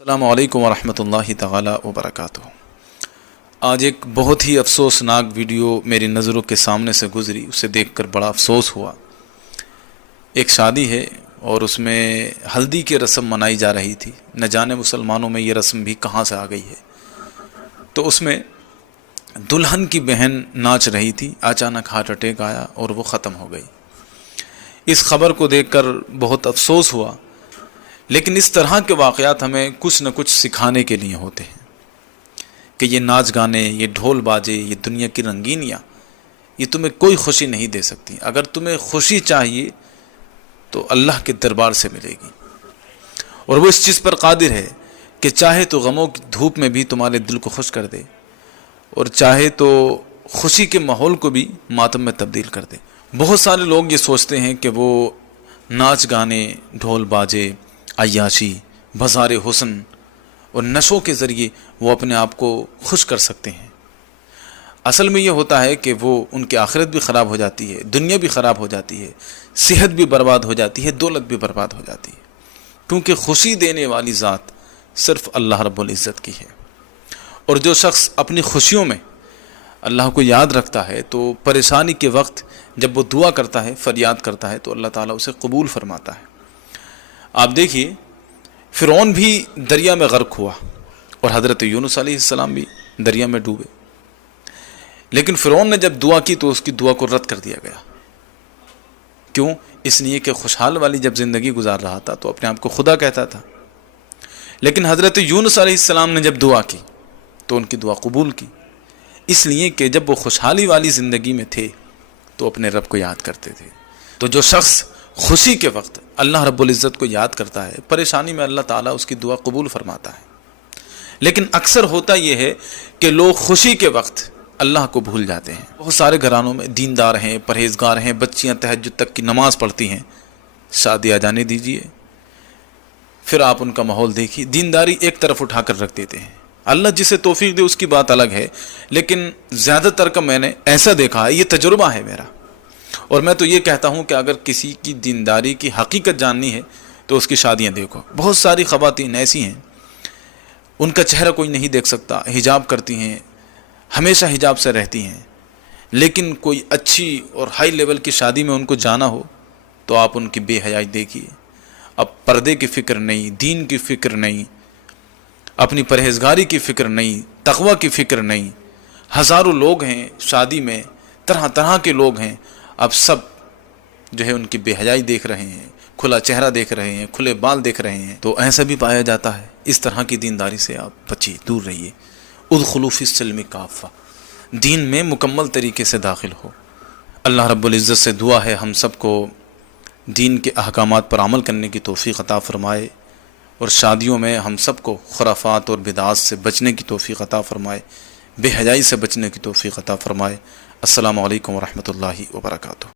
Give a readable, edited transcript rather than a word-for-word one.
السلام علیکم ورحمۃ اللہ تعالی وبرکاتہ۔ آج ایک بہت ہی افسوسناک ویڈیو میری نظروں کے سامنے سے گزری، اسے دیکھ کر بڑا افسوس ہوا۔ ایک شادی ہے اور اس میں ہلدی کی رسم منائی جا رہی تھی، نہ جانے مسلمانوں میں یہ رسم بھی کہاں سے آ گئی ہے۔ تو اس میں دلہن کی بہن ناچ رہی تھی، اچانک ہارٹ اٹیک آیا اور وہ ختم ہو گئی۔ اس خبر کو دیکھ کر بہت افسوس ہوا، لیکن اس طرح کے واقعات ہمیں کچھ نہ کچھ سکھانے کے لیے ہوتے ہیں کہ یہ ناچ گانے، یہ ڈھول باجے، یہ دنیا کی رنگینیاں، یہ تمہیں کوئی خوشی نہیں دے سکتی۔ اگر تمہیں خوشی چاہیے تو اللہ کے دربار سے ملے گی، اور وہ اس چیز پر قادر ہے کہ چاہے تو غموں کی دھوپ میں بھی تمہارے دل کو خوش کر دے، اور چاہے تو خوشی کے ماحول کو بھی ماتم میں تبدیل کر دے۔ بہت سارے لوگ یہ سوچتے ہیں کہ وہ ناچ گانے، ڈھول باجے، عیاشی، بازار حسن اور نشوں کے ذریعے وہ اپنے آپ کو خوش کر سکتے ہیں۔ اصل میں یہ ہوتا ہے کہ وہ ان کی آخرت بھی خراب ہو جاتی ہے، دنیا بھی خراب ہو جاتی ہے، صحت بھی برباد ہو جاتی ہے، دولت بھی برباد ہو جاتی ہے، کیونکہ خوشی دینے والی ذات صرف اللہ رب العزت کی ہے۔ اور جو شخص اپنی خوشیوں میں اللہ کو یاد رکھتا ہے تو پریشانی کے وقت جب وہ دعا کرتا ہے، فریاد کرتا ہے، تو اللہ تعالیٰ اسے قبول فرماتا ہے۔ آپ دیکھیے، فرعون بھی دریا میں غرق ہوا اور حضرت یونس علیہ السلام بھی دریا میں ڈوبے، لیکن فرعون نے جب دعا کی تو اس کی دعا کو رد کر دیا گیا۔ کیوں؟ اس لیے کہ خوشحال والی جب زندگی گزار رہا تھا تو اپنے آپ کو خدا کہتا تھا، لیکن حضرت یونس علیہ السلام نے جب دعا کی تو ان کی دعا قبول کی، اس لیے کہ جب وہ خوشحالی والی زندگی میں تھے تو اپنے رب کو یاد کرتے تھے۔ تو جو شخص خوشی کے وقت اللہ رب العزت کو یاد کرتا ہے، پریشانی میں اللہ تعالیٰ اس کی دعا قبول فرماتا ہے۔ لیکن اکثر ہوتا یہ ہے کہ لوگ خوشی کے وقت اللہ کو بھول جاتے ہیں۔ بہت سارے گھرانوں میں دیندار ہیں، پرہیزگار ہیں، بچیاں تہجد تک کی نماز پڑھتی ہیں، شادی آ جانے دیجیے، پھر آپ ان کا ماحول دیکھیے، دینداری ایک طرف اٹھا کر رکھ دیتے ہیں۔ اللہ جسے توفیق دے اس کی بات الگ ہے، لیکن زیادہ تر کا میں نے ایسا دیکھا ہے، یہ تجربہ ہے میرا، اور میں تو یہ کہتا ہوں کہ اگر کسی کی دینداری کی حقیقت جاننی ہے تو اس کی شادیاں دیکھو۔ بہت ساری خواتین ایسی ہیں، ان کا چہرہ کوئی نہیں دیکھ سکتا، حجاب کرتی ہیں، ہمیشہ حجاب سے رہتی ہیں، لیکن کوئی اچھی اور ہائی لیول کی شادی میں ان کو جانا ہو تو آپ ان کی بے حیائی دیکھیے۔ اب پردے کی فکر نہیں، دین کی فکر نہیں، اپنی پرہیزگاری کی فکر نہیں، تقوی کی فکر نہیں۔ ہزاروں لوگ ہیں شادی میں، طرح طرح کے لوگ ہیں، اب سب جو ہے ان کی بے حیائی دیکھ رہے ہیں، کھلا چہرہ دیکھ رہے ہیں، کھلے بال دیکھ رہے ہیں، تو ایسا بھی پایا جاتا ہے۔ اس طرح کی دینداری سے آپ بچیے، دور رہیے۔ ادخلوا فی السلم کافہ، دین میں مکمل طریقے سے داخل ہو۔ اللہ رب العزت سے دعا ہے ہم سب کو دین کے احکامات پر عمل کرنے کی توفیق عطا فرمائے، اور شادیوں میں ہم سب کو خرافات اور بدعات سے بچنے کی توفیق عطا فرمائے، بے حیائی سے بچنے کی توفیق عطا فرمائے۔ السلام علیکم ورحمۃ اللہ وبرکاتہ۔